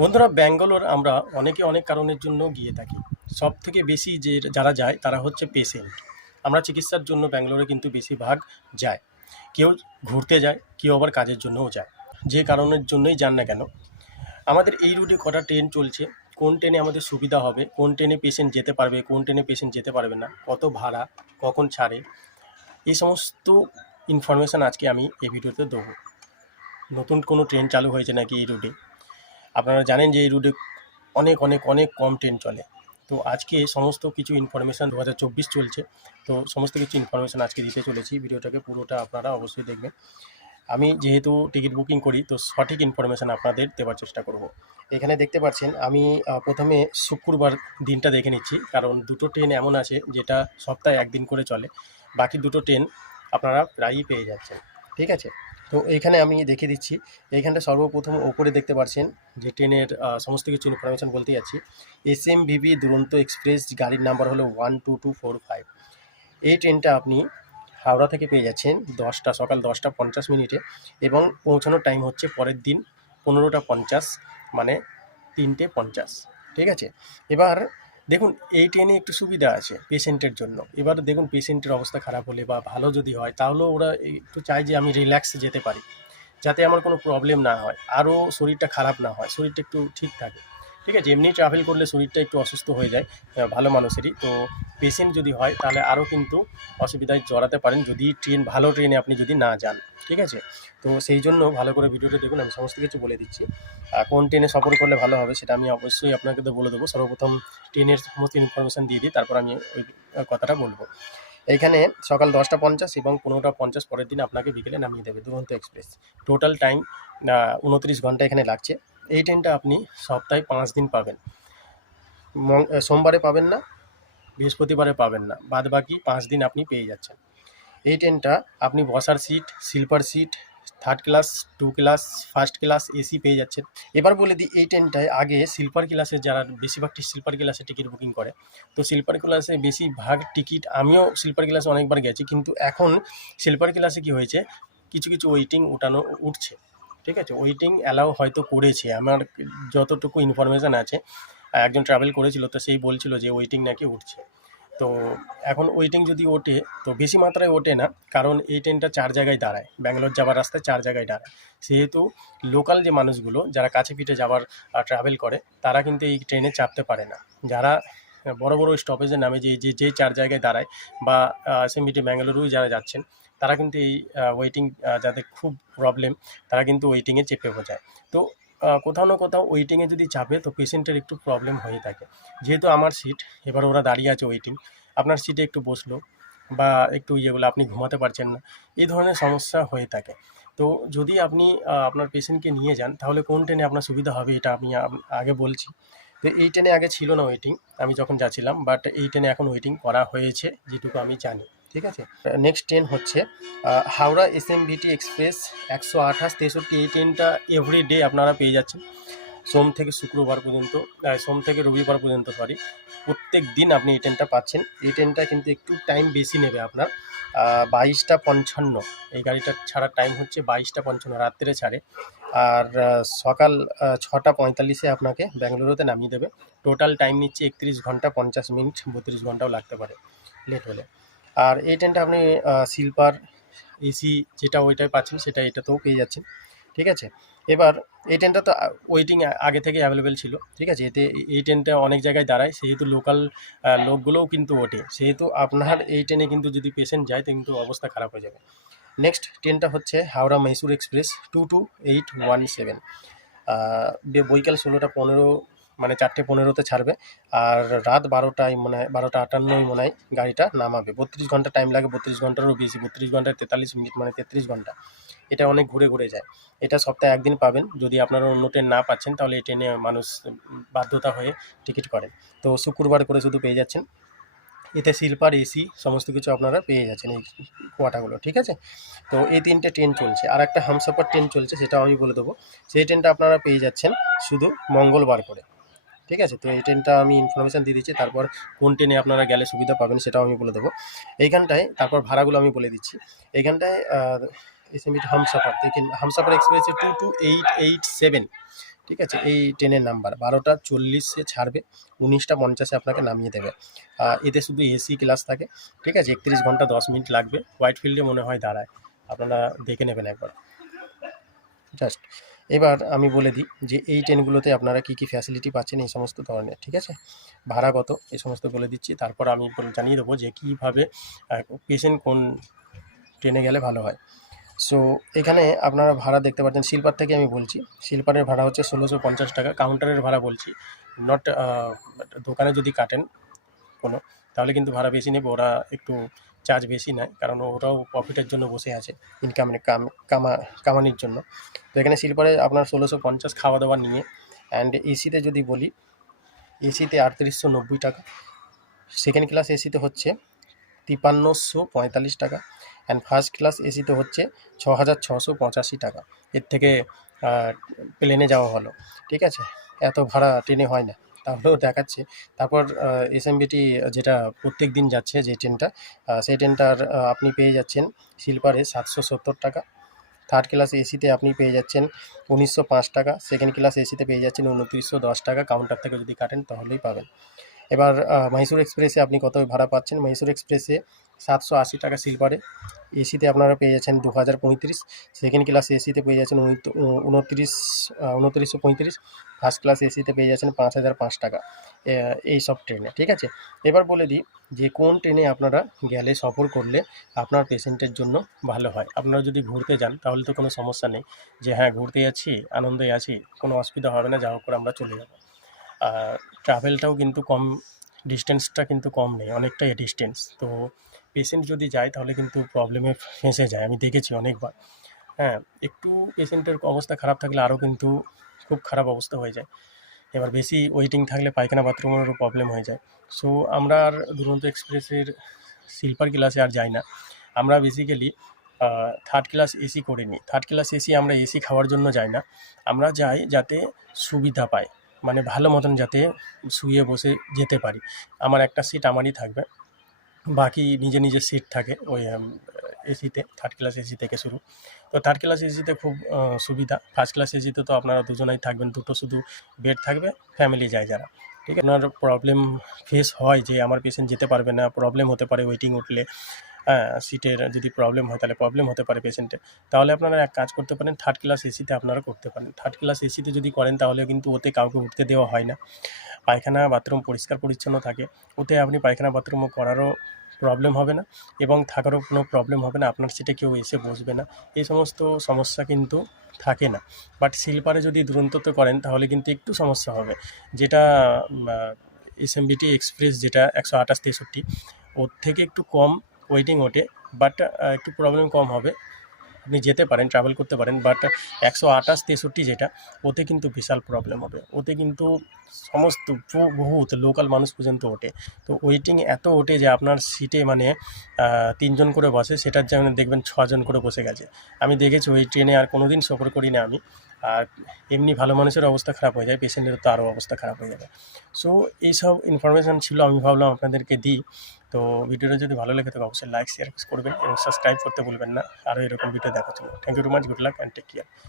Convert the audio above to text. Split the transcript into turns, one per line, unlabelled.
বন্ধুরা, ব্যাঙ্গালোর আমরা অনেকে অনেক কারণের জন্য গিয়ে থাকি। সব থেকে বেশি যে যারা যায়, তারা হচ্ছে পেশেন্ট আমরা চিকিৎসার জন্য ব্যাঙ্গালোরে কিন্তু বেশিরভাগ যায় কেউ ঘুরতে যায়, কেউ আবার কাজের জন্যও যায়। যে কারণের জন্যই যান না কেন? আমাদের এই রুটে কটা ট্রেন চলছে, কোন ট্রেনে আমাদের সুবিধা হবে, কোন ট্রেনে পেশেন্ট যেতে পারবে, কোন ট্রেনে পেশেন্ট যেতে পারবে না, কত ভাড়া, কখন ছাড়ে, এই সমস্ত ইনফরমেশান আজকে আমি এই ভিডিওতে দেবো। নতুন কোনো ট্রেন চালু হয়েছে নাকি এই রুটে? আপনারা জানেন যে এই রুটে অনেক অনেক অনেক কম ট্রেন চলে। তো আজকে সমস্ত কিছু ইনফরমেশান দু হাজার চব্বিশ চলছে। তো সমস্ত কিছু ইনফরমেশান আজকে দিতে চলেছি। ভিডিওটাকে পুরোটা আপনারা অবশ্যই দেখবেন। আমি যেহেতু টিকিট বুকিং করি, তো সঠিক ইনফরমেশান আপনাদের দেওয়ার চেষ্টা করব। এখানে দেখতে পাচ্ছেন, আমি প্রথমে শুক্রবার দিনটা দেখে নিচ্ছি। কারণ দুটো ট্রেন এমন আছে, যেটা সপ্তাহে একদিন করে চলে। বাকি দুটো ট্রেন আপনারা প্রায়ই পেয়ে যাচ্ছেন। ঠিক আছে? তো এইখানে আমি দেখে দিচ্ছি, এইখানটা সর্বপ্রথম ওপরে দেখতে পাচ্ছেন যে ট্রেনের সমস্ত কিছু ইনফরমেশন বলতে যাচ্ছি। S M VV Duronto express গাড়ির নাম্বার হলো one two two four five এই ট্রেনটা আপনি হাওড়া থেকে পেয়ে যাচ্ছেন দশটা, সকাল দশটা পঞ্চাশ মিনিটে এবং পৌঁছানোর টাইম হচ্ছে পরের দিন পনেরোটা পঞ্চাশ মানে তিনটে পঞ্চাশ। ঠিক আছে? এবার দেখুন, এই ট্রেনে একটু সুবিধা আছে পেশেন্টের জন্য। এবার দেখুন, পেশেন্টের অবস্থা খারাপ হলে বা ভালো যদি হয়, তাহলেও ওরা একটু চায় যে আমি রিল্যাক্সে যেতে পারি, যাতে আমার কোনো প্রবলেম না হয়, আরও শরীরটা খারাপ না হয়, শরীরটা একটু ঠিক থাকে। ঠিক আছে, এমনি ট্রাভেল করলে শরীরটা একটু অসুস্থ হয়ে যায় ভালো মানুষেরই। তো পেশেন্ট যদি হয়, তাহলে আরও কিন্তু অসুবিধায় জড়াতে পারেন, যদি ট্রেন ভালো ট্রেনে আপনি যদি না যান, ঠিক আছে? তো সেই জন্য ভালো করে ভিডিওটা দেখুন, আমি সমস্ত কিছু বলে দিচ্ছি। কোন ট্রেনে সফর করলে ভালো হবে সেটা আমি অবশ্যই আপনাকে তো বলে দেবো, সর্বপ্রথম ট্রেনের সমস্ত ইনফরমেশান দিয়ে দিই, তারপর আমি ওই কথাটা বলব। এইখানে সকাল দশটা পঞ্চাশ এবং পনেরোটা পঞ্চাশ পরের দিন আপনাকে বিকেলে নামিয়ে দেবে দুরন্ত এক্সপ্রেস টোটাল টাইম উনত্রিশ ঘণ্টা এখানে লাগছে। এই ট্রেনটা আপনি সপ্তাহে পাঁচ দিন পাবেন। সোমবারে পাবেন না, বৃহস্পতিবারে পাবেন না বাদ বাকি পাঁচ দিন আপনি পেয়ে যাচ্ছেন। এই ট্রেনটা আপনি বসার seat sleeper seat third class two class first class AC পেয়ে যাচ্ছেন। এবার বলে দিই, এই ট্রেনটায় আগে স্লিপার ক্লাসে যারা বেশিরভাগ স্লিপার ক্লাসে টিকিট বুকিং করে, তো স্লিপার ক্লাসে বেশিরভাগ টিকিট আমিও স্লিপার ক্লাসে অনেকবার গেছি, কিন্তু এখন স্লিপার ক্লাসে কি হয়েছে, কিছু কিছু ওয়েটিং উঠানো, উঠছে। ঠিক আছে? ওয়েটিং অ্যালাউ হয়তো করেছে। আমার যতটুকু ইনফরমেশান আছে, একজন ট্রাভেল করেছিল তো সেই বলছিল যে ওয়েটিং নাকি উঠছে। তো এখন ওয়েটিং যদি ওঠে, তো বেশি মাত্রায় ওঠে না, কারণ এই ট্রেনটা চার জায়গায় দাঁড়ায়। ব্যাঙ্গালোর যাওয়ার রাস্তায় চার জায়গায় দাঁড়ায়। সেহেতু লোকাল যে মানুষগুলো, যারা কাছে পিঠে যাওয়ার ট্রাভেল করে, তারা কিন্তু এই ট্রেনে চাপতে পারে না। যারা বড় বড় স্টপেজের নামে যে যে যে চার জায়গায় দাঁড়ায় বা সেমিটি ব্যাঙ্গালুরু যারা যাচ্ছেন, তারা কিন্তু এই ওয়েটিং যাদের খুব প্রবলেম তারা কিন্তু ওয়েটিংয়ে চেপে বোঝায় তো কোথাও না কোথাও ওয়েটিংয়ে যদি চাপে, তো পেশেন্টের একটু প্রবলেম হয়ে থাকে। যেহেতু আমার সিট এবার ওরা দাঁড়িয়ে আছে ওয়েটিং আপনার সিটে একটু বসল বা একটু ইয়েগুলো আপনি ঘুমাতে পারছেন না, এই ধরনের সমস্যা হয়ে থাকে। তো যদি আপনি আপনার পেশেন্টকে নিয়ে যান, তাহলে কোন ট্রেনে আপনার সুবিধা হবে, এটা আমি, আগে বলছি। তো এই ট্রেনে আগে ছিল না ওয়েটিং আমি যখন যাচ্ছিলাম বাট এই ট্রেনে এখন ওয়েটিং করা হয়েছে, যেটুকু আমি জানি, ঠিক আছে? নেক্সট ট্রেন হচ্ছে Howrah S M VT express একশো আঠাশ তেষট্টি, এই ট্রেনটা এভরি ডে আপনারা পেয়ে যাচ্ছেন। সোম থেকে শুক্রবার পর্যন্ত সোম থেকে রবিবার পর্যন্ত সরি প্রত্যেক দিন আপনি এই ট্রেনটা পাচ্ছেন। এই ট্রেনটা কিন্তু একটু টাইম বেশি নেবে আপনার বাইশটা পঞ্চান্ন, এই গাড়িটা ছাড়ার টাইম হচ্ছে বাইশটা পঞ্চান্ন, রাত্রে ছাড়ে। আর সকাল ছটা পঁয়তাল্লিশে আপনাকে বেঙ্গালুরুতে নামিয়ে দেবে। টোটাল টাইম নিচ্ছে একত্রিশ ঘণ্টা পঞ্চাশ মিনিট, বত্রিশ ঘন্টাও লাগতে পারে লেট হলে। আর এই ট্রেনটা আপনি স্লিপার এসি যেটা ওইটাই পাচ্ছেন, সেটা এটাতেও পেয়ে যাচ্ছেন, ঠিক আছে? এবার, এই ট্রেনটা তো ওয়েটিং আগে থেকে অ্যাভেলেবেল ছিল, ঠিক আছে? এতে, এই ট্রেনটা অনেক জায়গায় দাঁড়ায়, সেহেতু লোকাল লোকগুলোও কিন্তু ওঠে। সেহেতু আপনার এই ট্রেনে কিন্তু যদি পেশেন্ট যায় তো কিন্তু অবস্থা খারাপ হয়ে যাবে। নেক্সট ট্রেনটা হচ্ছে Howrah Mysore express two two eight one seven বৈকাল ষোলোটা পনেরো মানে চারটে পনেরোতে ছাড়বে। আর রাত বারোটায় মনে হয়, বারোটা আটান্নই মনে হয় গাড়িটা নামাবে। বত্রিশ ঘণ্টা টাইম লাগে, বত্রিশ ঘন্টারও বেশি। বত্রিশ ঘন্টায় তেতাল্লিশ মিনিট মানে তেত্রিশ ঘণ্টা। এটা অনেক ঘুরে ঘুরে যায়। এটা সপ্তাহে একদিন পাবেন। যদি আপনারা অন্য ট্রেন না পাচ্ছেন, তাহলে এই ট্রেনে মানুষ বাধ্যতা হয়ে টিকিট করেন তো শুক্রবার করে শুধু পেয়ে যাচ্ছেন। এতে স্লিপার এসি সমস্ত কিছু আপনারা পেয়ে যাচ্ছেন এই কোয়াটাগুলো ঠিক আছে? তো এই তিনটে ট্রেন চলছে। আর একটা হামসাফার ট্রেন চলছে, সেটাও আমি বলে দেবো। সেই ট্রেনটা আপনারা পেয়ে যাচ্ছেন শুধু মঙ্গলবার করে, ঠিক আছে? তো এই ট্রেনটা আমি ইনফরমেশান দিয়ে দিচ্ছি, তারপর কোন ট্রেনে আপনারা গেলে সুবিধা পাবেন সেটাও আমি বলে দেবো। এইখানটায়, তারপর ভাড়াগুলো আমি বলে দিচ্ছি। এইখানটায় এসএমইটি হামসাফার, দেখেন, হামসাফার এক্সপ্রেসে two two eight eight seven ঠিক আছে? এই ট্রেনের নাম্বার। বারোটা চল্লিশে ছাড়বে, উনিশটা পঞ্চাশে আপনাকে নামিয়ে দেবে। এতে শুধু এসি ক্লাস থাকে, ঠিক আছে? একত্রিশ ঘণ্টা দশ মিনিট লাগবে। হোয়াইট ফিল্ডে মনে হয় দাঁড়ায়। আপনারা দেখে নেবেন একবার। জাস্ট এবার আমি বলে দিই যে, এই ট্রেনগুলোতে আপনারা কী কী ফ্যাসিলিটি পাচ্ছেন, এই সমস্ত ধরনের, ঠিক আছে? ভাড়া কত এই সমস্ত বলে দিচ্ছি। তারপর আমি জানিয়ে দেবো যে, কীভাবে পেশেন্ট কোন ট্রেনে গেলে ভালো হয়। সো এখানে আপনারা ভাড়া দেখতে পাচ্ছেন। শিলপার থেকে আমি বলছি। শিলপারের ভাড়া হচ্ছে ষোলোশো পঞ্চাশ টাকা। কাউন্টারের ভাড়া বলছি। নট দোকানে যদি কাটেন কোনো, তাহলে কিন্তু ভাড়া বেশি নেবে। ওরা একটু চার্জ বেশি নেয়। কারণ ওরাও প্রফিটের জন্য বসে আছে ইনকামের কাম, কামা, কামানির জন্য। তো এখানে শিলপারে আপনার ষোলোশো পঞ্চাশ খাওয়া দাওয়া নিয়ে অ্যান্ড এসিতে যদি বলি এসিতে আটত্রিশশো নব্বই টাকা। সেকেন্ড ক্লাস এসিতে হচ্ছে তিপান্নশো পঁয়তাল্লিশ টাকা। অ্যান্ড ফার্স্ট ক্লাস এসিতে হচ্ছে ছ হাজার ছশো পঁচাশি টাকা। এর থেকে প্লেনে যাওয়া হলো। ঠিক আছে? এত ভাড়া ট্রেনে হয় না। তাহলেও দেখাচ্ছে। তারপর এসএমবিটি যেটা প্রত্যেক দিন যাচ্ছে যে ট্রেনটা সেই ট্রেনটার আপনি পেয়ে যাচ্ছেন স্লিপারে সাতশো সত্তর টাকা। থার্ড ক্লাস এসিতে আপনি পেয়ে যাচ্ছেন উনিশশো পাঁচ টাকা। সেকেন্ড ক্লাস এসিতে পেয়ে যাচ্ছেন উনত্রিশশো দশ টাকা। কাউন্টার থেকে যদি কাটেন, তাহলেই পাবেন। এবার মহীশূর এক্সপ্রেসে আপনি কত ভাড়া পাচ্ছেন? মহীশূর এক্সপ্রেসে সাতশো আশি টাকা স্লিপারে এসিতে আপনারা পেয়ে যাচ্ছেন দু হাজার পঁয়ত্রিশ সেকেন্ড ক্লাস এসিতে পেয়ে যাচ্ছেন উনিত- উনত্রিশ উনত্রিশশো পঁয়ত্রিশ। ফার্স্ট ক্লাস এসিতে পেয়ে যাচ্ছেন পাঁচ হাজার পাঁচ টাকা। এই সব ট্রেনে ঠিক আছে? এবার বলে দিই যে কোন ট্রেনে আপনারা গেলে, সফর করলে আপনার পেশেন্টের জন্য ভালো হয়। আপনারা যদি ঘুরতে যান, তাহলে তো কোনো সমস্যা নেই। যে হ্যাঁ ঘুরতে যাচ্ছি, আনন্দে আছি, কোনো অসুবিধা হবে না যা হোক করে আমরা চলে যাব। আর ট্রাভেলটাও কিন্তু কম ডিস্টেন্সটা কিন্তু কম নেই, অনেকটাই ডিস্টেন্স তো পেশেন্ট যদি যায়, তাহলে কিন্তু প্রবলেমে ফেঁসে যায়। আমি দেখেছি অনেকবার। হ্যাঁ একটু পেশেন্টের অবস্থা খারাপ থাকলে আরও কিন্তু খুব খারাপ অবস্থা হয়ে যায়। এবার বেশি ওয়েটিং থাকলে পায়খানা বাথরুমেরও প্রবলেম হয়ে যায়। সো আমরা আর দুরন্ত এক্সপ্রেসের স্লিপার ক্লাসে আর যাই না। আমরা বেসিক্যালি থার্ড ক্লাস এসি করে নিই থার্ড ক্লাস এসি আমরা এসি খাওয়ার জন্য যাই না। আমরা যাই যাতে সুবিধা পাই। মানে ভালো মতন যাতে শুয়ে বসে যেতে পারি। আমার একটা সিট আমারই থাকবে। বাকি নিজে নিজে সিট থাকে, ওই এসিতে থার্ড ক্লাস এসি থেকে শুরু। তো থার্ড ক্লাস এসিতে খুব সুবিধা। ফার্স্ট ক্লাস এসিতে তো আপনারা দুজনাই থাকবেন, দুটো শুধু বেড থাকবে ফ্যামিলি যায় যারা। ঠিক আছে? আপনার প্রবলেম ফেস হয় যে, আমার পেশেন্ট যেতে পারবে না প্রবলেম হতে পারে ওয়েটিং উঠলে। সিটের যদি প্রবলেম হয়, তাহলে প্রবলেম হতে পারে পেশেন্টের তাহলে আপনারা এক কাজ করতে পারেন থার্ড ক্লাস এসিতে আপনারা করতে পারেন। থার্ড ক্লাস এসিতে যদি করেন, তাহলে কিন্তু ওতে কাউকে উঠতে দেওয়া হয় না। পায়খানা বাথরুম পরিষ্কার পরিচ্ছন্ন থাকে। ওতে আপনি পায়খানা বাথরুমও করারও প্রবলেম হবে না এবং থাকারও কোনো প্রবলেম হবে না। আপনার সিটে কেউ এসে বসবে না। এই সমস্ত সমস্যা কিন্তু থাকে না। বাট শিলপারে যদি দুরন্ততে করেন, তাহলে কিন্তু একটু সমস্যা হবে। যেটা এসএমবিটি এক্সপ্রেস যেটা একশো আঠাশ তেষট্টি, ওর থেকে একটু কম ওয়েটিং ওঠে বাট একটু প্রবলেম কম হবে। আপনি যেতে পারেন ট্রাভেল করতে পারেন বাট একশো আঠাশ তেষট্টি যেটা, ওতে কিন্তু বিশাল প্রবলেম হবে। ওতে কিন্তু সমস্ত বহু- বহুত লোকাল মানুষ পর্যন্ত ওঠে। তো ওয়েটিং এত ওঠে যে আপনার সিটে মানে তিনজন করে বসে, সেটার যেমন দেখবেন ছজন করে বসে গেছে। আমি দেখেছি ওই ট্রেনে আর কোনো দিন সফর করি না আমি। আর এমনি ভালো মানুষের অবস্থা খারাপ হয়ে যায় পেশেন্টের তো আরও অবস্থা খারাপ হয়ে যাবে। সো এইসব ইনফরমেশান ছিল, আমি ভাবলাম আপনাদেরকে দিই। তো ভিডিওটা যদি ভালো লাগে থাকে, অবশ্যই লাইক শেয়ার করবেন এবং সাবস্ক্রাইব করতে ভুলবেন না। আরও এরকম ভিডিও দেখার জন্য। Thank you very much good luck and take care